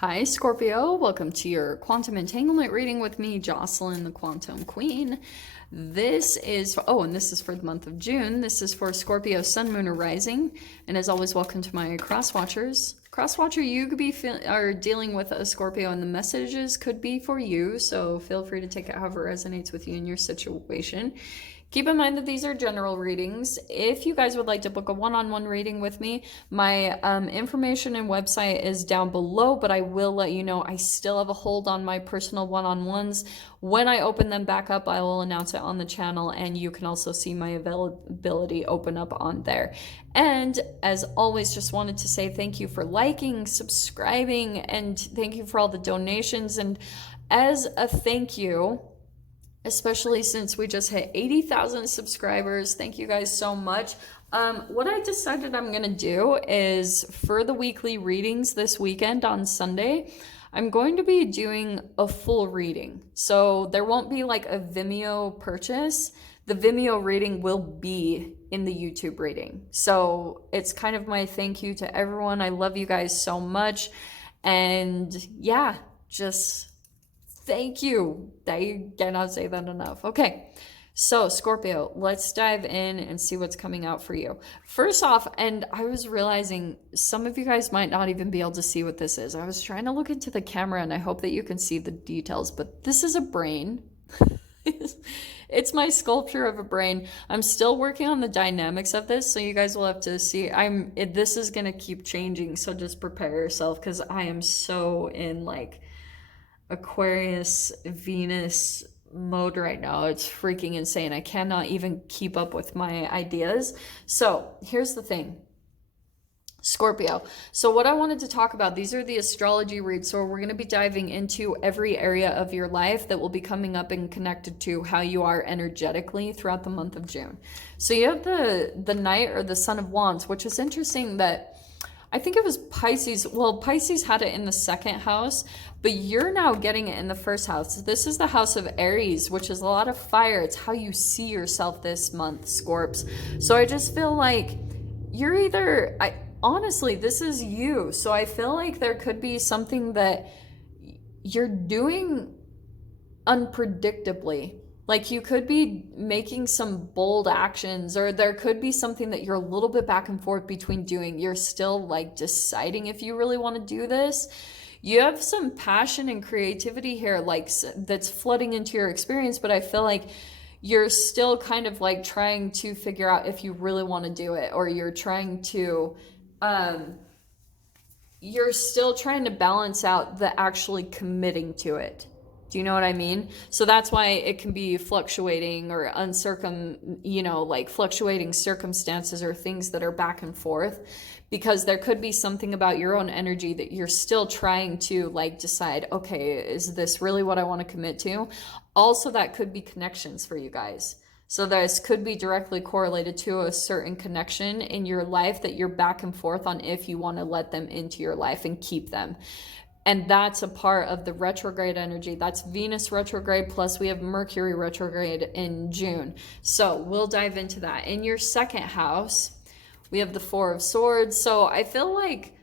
Hi, Scorpio. Welcome to your quantum entanglement reading with me, Jocelyn, the Quantum Queen. This is, and this is for the month of June. This is for Scorpio, Sun, Moon, or Rising. And as always, welcome to my cross watchers. Cross watcher, you could be are dealing with a Scorpio, and the messages could be for you. So feel free to take it however resonates with you in your situation. Keep in mind that these are general readings. If you guys would like to book a one-on-one reading with me, my information and website is down below, but I will let you know I still have a hold on my personal one-on-ones. When I open them back up, I will announce it on the channel, and you can also see my availability open up on there. And as always, just wanted to say thank you for liking, subscribing, and thank you for all the donations. And as a thank you, especially since we just hit 80,000 subscribers. Thank you guys so much. What I decided I'm gonna do is for the weekly readings this weekend on Sunday, I'm going to be doing a full reading. So there won't be like a Vimeo purchase. The Vimeo reading will be in the YouTube reading. So it's kind of my thank you to everyone. I love you guys so much. And yeah, just thank you. I cannot say that enough. Okay, so Scorpio, let's dive in and see what's coming out for you. First off, and I was realizing some of you guys might not even be able to see what this is. I was trying to look into the camera, and I hope that you can see the details, but this is a brain. It's my sculpture of a brain. I'm still working on the dynamics of this, so you guys will have to see. This is gonna keep changing, so just prepare yourself, because I am so in like Aquarius, Venus mode right now. It's freaking insane. I cannot even keep up with my ideas. So here's the thing, Scorpio. So what I wanted to talk about, these are the astrology reads. So we're going to be diving into every area of your life that will be coming up and connected to how you are energetically throughout the month of June. So you have the Knight or the Son of Wands, which is interesting that I think it was Pisces. Well, Pisces had it in the second house, but you're now getting it in the first house. This is the house of Aries, which is a lot of fire. It's how you see yourself this month, Scorps. So I just feel like you're either, honestly, this is you. So I feel like there could be something that you're doing unpredictably. Like you could be making some bold actions, or there could be something that you're a little bit back and forth between doing. You're still like deciding if you really want to do this. You have some passion and creativity here, like that's flooding into your experience, but I feel like you're still kind of like trying to figure out if you really want to do it, or you're trying to, you're still trying to balance out the actually committing to it. Do you know what I mean? So that's why it can be fluctuating or like fluctuating circumstances or things that are back and forth, because there could be something about your own energy that you're still trying to like decide, okay, is this really what I want to commit to? Also, that could be connections for you guys. So this could be directly correlated to a certain connection in your life that you're back and forth on if you want to let them into your life and keep them. And that's a part of the retrograde energy. That's Venus retrograde, plus we have Mercury retrograde in June. So we'll dive into that. In your second house, we have the Four of Swords. So I feel like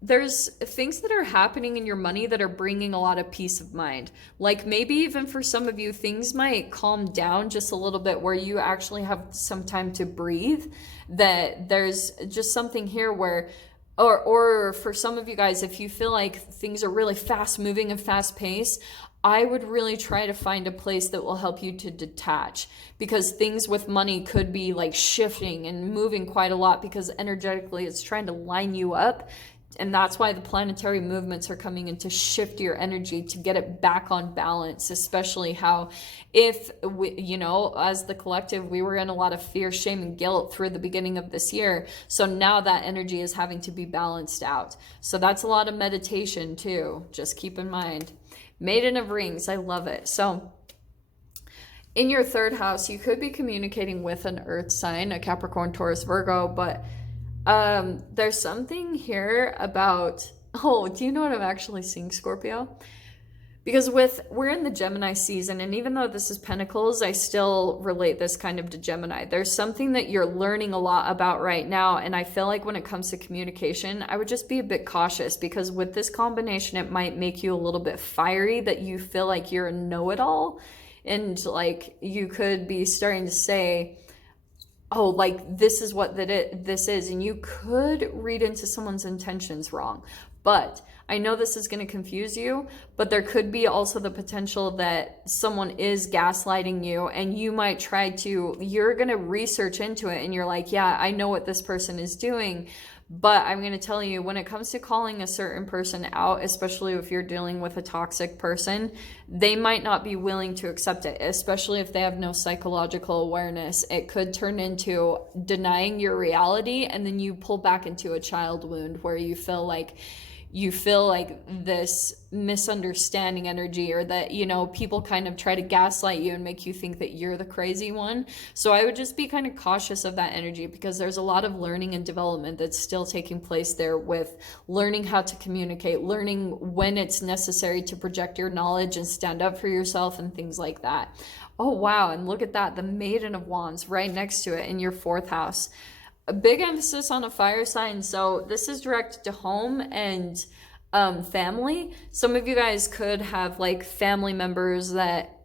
there's things that are happening in your money that are bringing a lot of peace of mind. Like maybe even for some of you, things might calm down just a little bit where you actually have some time to breathe. That there's just something here where or for some of you guys, if you feel like things are really fast moving and fast paced, I would really try to find a place that will help you to detach, because things with money could be like shifting and moving quite a lot, because energetically it's trying to line you up. And that's why the planetary movements are coming in to shift your energy to get it back on balance, especially how if we, as the collective, we were in a lot of fear, shame, and guilt through the beginning of this year. So now that energy is having to be balanced out. So that's a lot of meditation too. Just keep in mind. Maiden of Rings, I love it. So in your third house, you could be communicating with an earth sign, a Capricorn, Taurus, Virgo, but there's something here about, do you know what I'm actually seeing, Scorpio? Because we're in the Gemini season, and even though this is Pentacles, I still relate this kind of to Gemini. There's something that you're learning a lot about right now, and I feel like when it comes to communication, I would just be a bit cautious, because with this combination, it might make you a little bit fiery, that you feel like you're a know-it-all, and like you could be starting to say, oh, like this is what this is, and you could read into someone's intentions wrong. But I know this is going to confuse you, but there could be also the potential that someone is gaslighting you, and you might you're going to research into it, and you're like, yeah, I know what this person is doing. But I'm going to tell you, when it comes to calling a certain person out, especially if you're dealing with a toxic person, they might not be willing to accept it, especially if they have no psychological awareness. It could turn into denying your reality, and then you pull back into a child wound where you feel like this misunderstanding energy, or that, you know, people kind of try to gaslight you and make you think that you're the crazy one. So I would just be kind of cautious of that energy, because there's a lot of learning and development that's still taking place there, with learning how to communicate, learning when it's necessary to project your knowledge and stand up for yourself and things like that. Oh, wow. And look at that. The Maiden of Wands right next to it in your 4th house. A big emphasis on a fire sign. So this is directed to home and family. Some of you guys could have like family members that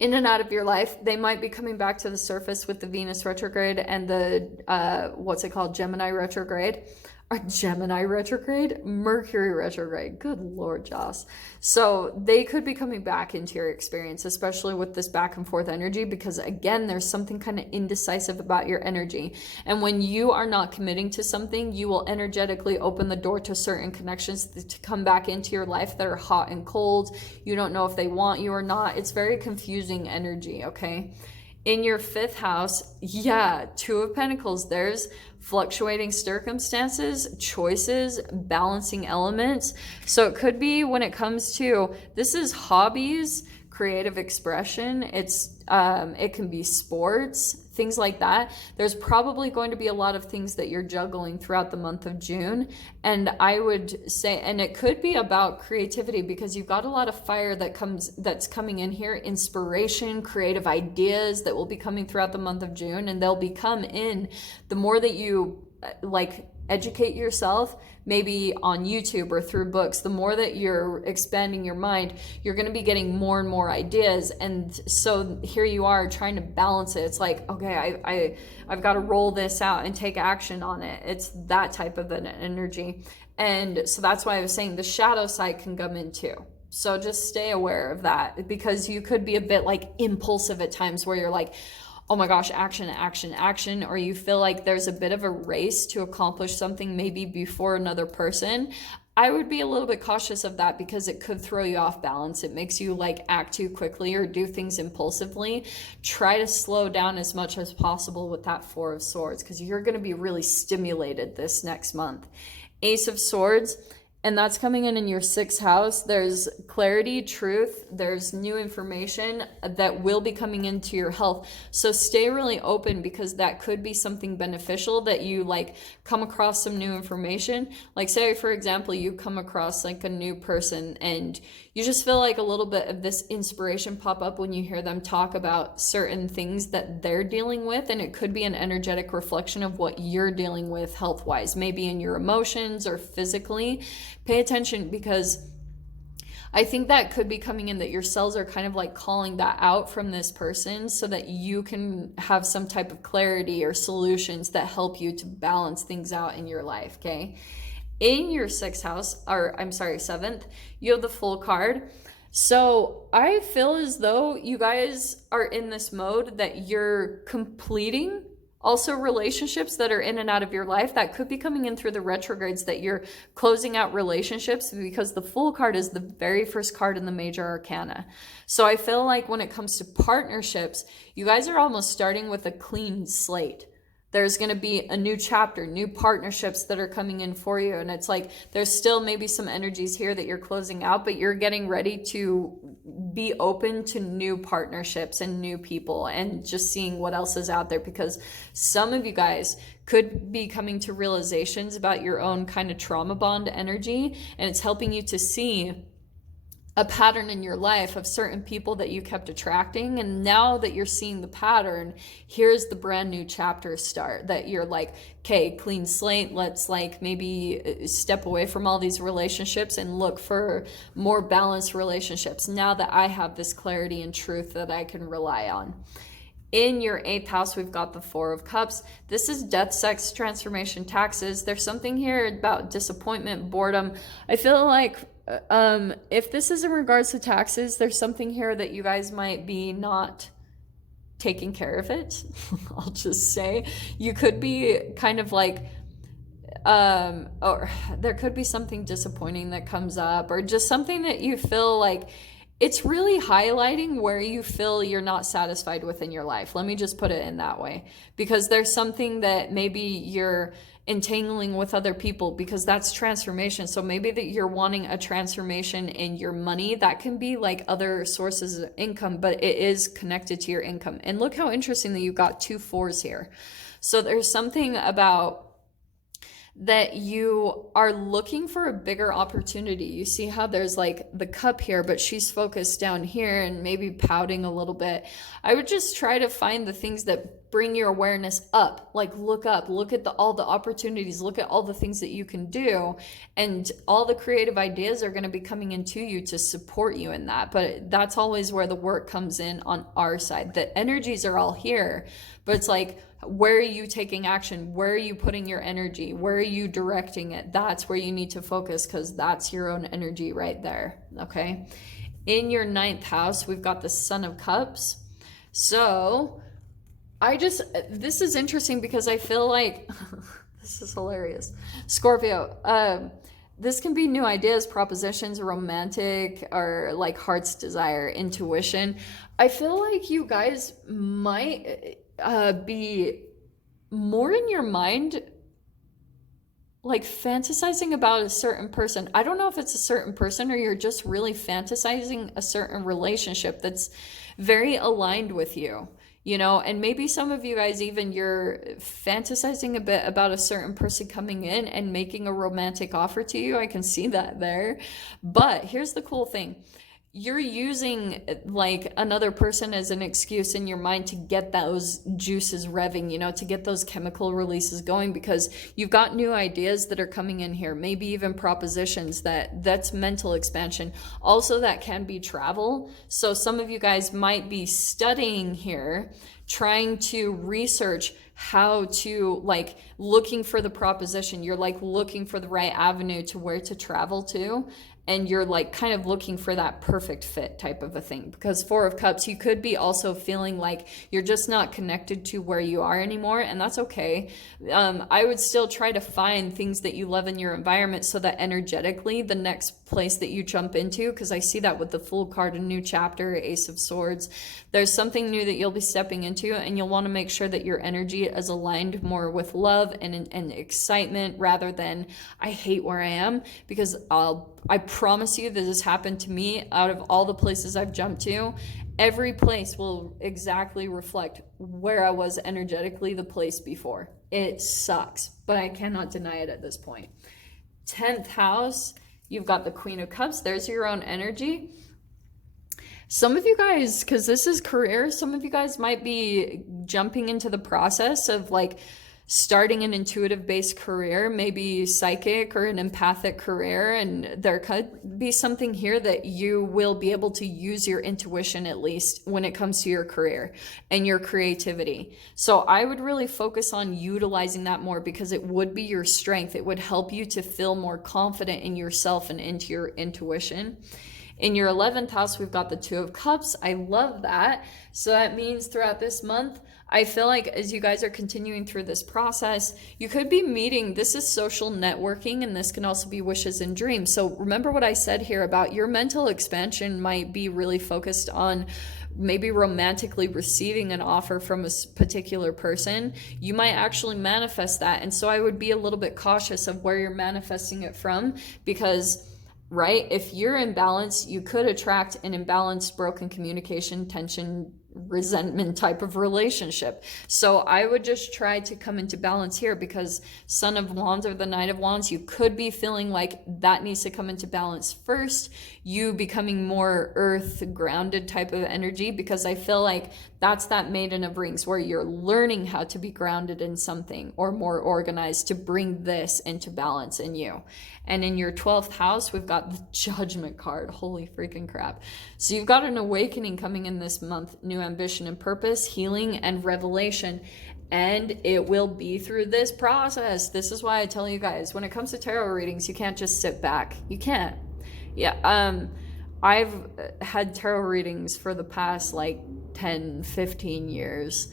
in and out of your life. They might be coming back to the surface with the Venus retrograde and the Gemini retrograde. Or Gemini retrograde? Mercury retrograde. Good Lord, Joss. So they could be coming back into your experience, especially with this back and forth energy, because again, there's something kind of indecisive about your energy. And when you are not committing to something, you will energetically open the door to certain connections to come back into your life that are hot and cold. You don't know if they want you or not. It's very confusing energy, okay? In your 5th house, yeah, 2 of Pentacles, there's fluctuating circumstances, choices, balancing elements. So it could be, when it comes to, this is hobbies, creative expression, it can be sports, things like that. There's probably going to be a lot of things that you're juggling throughout the month of June. And I would say, and it could be about creativity, because you've got a lot of fire that's coming in here, inspiration, creative ideas that will be coming throughout the month of June. And they'll become in the more that you like educate yourself, maybe on YouTube or through books, the more that you're expanding your mind, you're going to be getting more and more ideas. And so here you are trying to balance it. It's like, okay, I've got to roll this out and take action on it. It's that type of an energy. And so that's why I was saying the shadow side can come in too. So just stay aware of that, because you could be a bit like impulsive at times, where you're like, oh my gosh, action, action, action, or you feel like there's a bit of a race to accomplish something maybe before another person. I would be a little bit cautious of that, because it could throw you off balance. It makes you like act too quickly or do things impulsively. Try to slow down as much as possible with that 4 of Swords, because you're going to be really stimulated this next month. Ace of Swords, and that's coming in your 6th house. There's clarity, truth, there's new information that will be coming into your health. So stay really open, because that could be something beneficial, that you like come across some new information. Like say, for example, you come across like a new person and you just feel like a little bit of this inspiration pop up when you hear them talk about certain things that they're dealing with. And it could be an energetic reflection of what you're dealing with health-wise, maybe in your emotions or physically. Pay attention, because I think that could be coming in, that your cells are kind of like calling that out from this person, so that you can have some type of clarity or solutions that help you to balance things out in your life, okay? In your 6th house, or I'm sorry, 7th, you have the Fool card. So I feel as though you guys are in this mode that you're completing also relationships that are in and out of your life. That could be coming in through the retrogrades, that you're closing out relationships, because the Fool card is the very first card in the major arcana. So I feel like when it comes to partnerships, you guys are almost starting with a clean slate. There's going to be a new chapter, new partnerships that are coming in for you. And it's like, there's still maybe some energies here that you're closing out, but you're getting ready to be open to new partnerships and new people, and just seeing what else is out there, because some of you guys could be coming to realizations about your own kind of trauma bond energy. And it's helping you to see a pattern in your life of certain people that you kept attracting, and now that you're seeing the pattern, here's the brand new chapter start, that you're like, okay, clean slate, let's like maybe step away from all these relationships and look for more balanced relationships now that I have this clarity and truth that I can rely on. In your 8th house, we've got the 4 of Cups. This is death, sex, transformation, taxes. There's something here about disappointment, boredom. I feel like if this is in regards to taxes, there's something here that you guys might be not taking care of it. I'll just say you could be kind of like, or there could be something disappointing that comes up, or just something that you feel like it's really highlighting where you feel you're not satisfied within your life. Let me just put it in that way, because there's something that maybe you're entangling with other people, because that's transformation. So maybe that you're wanting a transformation in your money. That can be like other sources of income, but it is connected to your income. And look how interesting that you got 2 4s here. So there's something about that you are looking for a bigger opportunity. You see how there's like the cup here, but she's focused down here and maybe pouting a little bit. I would just try to find the things that bring your awareness up. Like look up, look at all the opportunities, look at all the things that you can do, and all the creative ideas are going to be coming into you to support you in that. But that's always where the work comes in on our side. The energies are all here, but it's like, where are you taking action? Where are you putting your energy? Where are you directing it? That's where you need to focus, because that's your own energy right there. Okay. In your 9th house, we've got the Son of Cups. So this is interesting because I feel like, this is hilarious. Scorpio, this can be new ideas, propositions, romantic, or like heart's desire, intuition. I feel like you guys might be more in your mind, like fantasizing about a certain person. I don't know if it's a certain person or you're just really fantasizing a certain relationship that's very aligned with you, you know. And maybe some of you guys, even you're fantasizing a bit about a certain person coming in and making a romantic offer to you. I can see that there. But here's the cool thing. You're using like another person as an excuse in your mind to get those juices revving, you know, to get those chemical releases going, because you've got new ideas that are coming in here, maybe even propositions. That's mental expansion. Also, that can be travel. So some of you guys might be studying here, trying to research how to, like, looking for the proposition. You're like looking for the right avenue to where to travel to. And you're like kind of looking for that perfect fit type of a thing. Because 4 of Cups, you could be also feeling like you're just not connected to where you are anymore. And that's okay. I would still try to find things that you love in your environment, so that energetically the next place that you jump into, because I see that with the Fool card, a new chapter, Ace of Swords, there's something new that you'll be stepping into, and you'll want to make sure that your energy is aligned more with love and excitement, rather than I hate where I am. Because I promise you that this happened to me. Out of all the places I've jumped to, every place will exactly reflect where I was energetically the place before. It sucks, but I cannot deny it at this point. 10th house, you've got the Queen of Cups. There's your own energy. Some of you guys, because this is career, some of you guys might be jumping into the process of like starting an intuitive based career, maybe psychic or an empathic career. And there could be something here that you will be able to use your intuition, at least when it comes to your career and your creativity. So I would really focus on utilizing that more, because it would be your strength. It would help you to feel more confident in yourself and into your intuition. In your 11th house, we've got the 2 of Cups. I love that. So that means throughout this month, I feel like as you guys are continuing through this process, you could be meeting, this is social networking, and this can also be wishes and dreams. So remember what I said here about your mental expansion might be really focused on maybe romantically receiving an offer from a particular person. You might actually manifest that. And so I would be a little bit cautious of where you're manifesting it from, because right, if you're imbalanced, you could attract an imbalanced, broken communication, tension, resentment type of relationship. So I would just try to come into balance here, because Son of Wands or the Knight of Wands, you could be feeling like that needs to come into balance first, you becoming more earth grounded type of energy, because I feel like that's that Maiden of Rings where you're learning how to be grounded in something or more organized to bring this into balance in you. And in your 12th house, we've got the Judgment card. Holy freaking crap. So you've got an awakening coming in this month, new ambition and purpose, healing and revelation. And it will be through this process. This is why I tell you guys, when it comes to tarot readings, you can't just sit back. You can't. Yeah, I've had tarot readings for the past like 10, 15 years.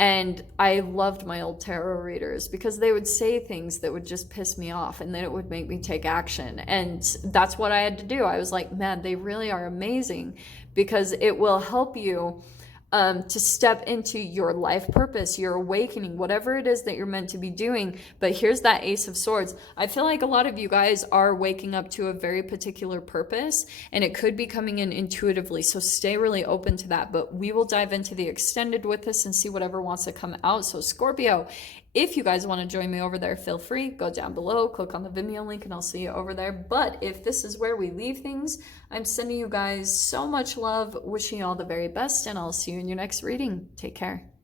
And I loved my old tarot readers because they would say things that would just piss me off, and then it would make me take action. And that's what I had to do. I was like, man, they really are amazing, because it will help you to step into your life purpose, your awakening, whatever it is that you're meant to be doing. But here's that Ace of Swords. I feel like a lot of you guys are waking up to a very particular purpose, and it could be coming in intuitively. So stay really open to that. But we will dive into the extended with this and see whatever wants to come out. So Scorpio, if you guys want to join me over there, feel free. Go down below, click on the Vimeo link, and I'll see you over there. But if this is where we leave things, I'm sending you guys so much love, wishing you all the very best, and I'll see you in your next reading. Take care.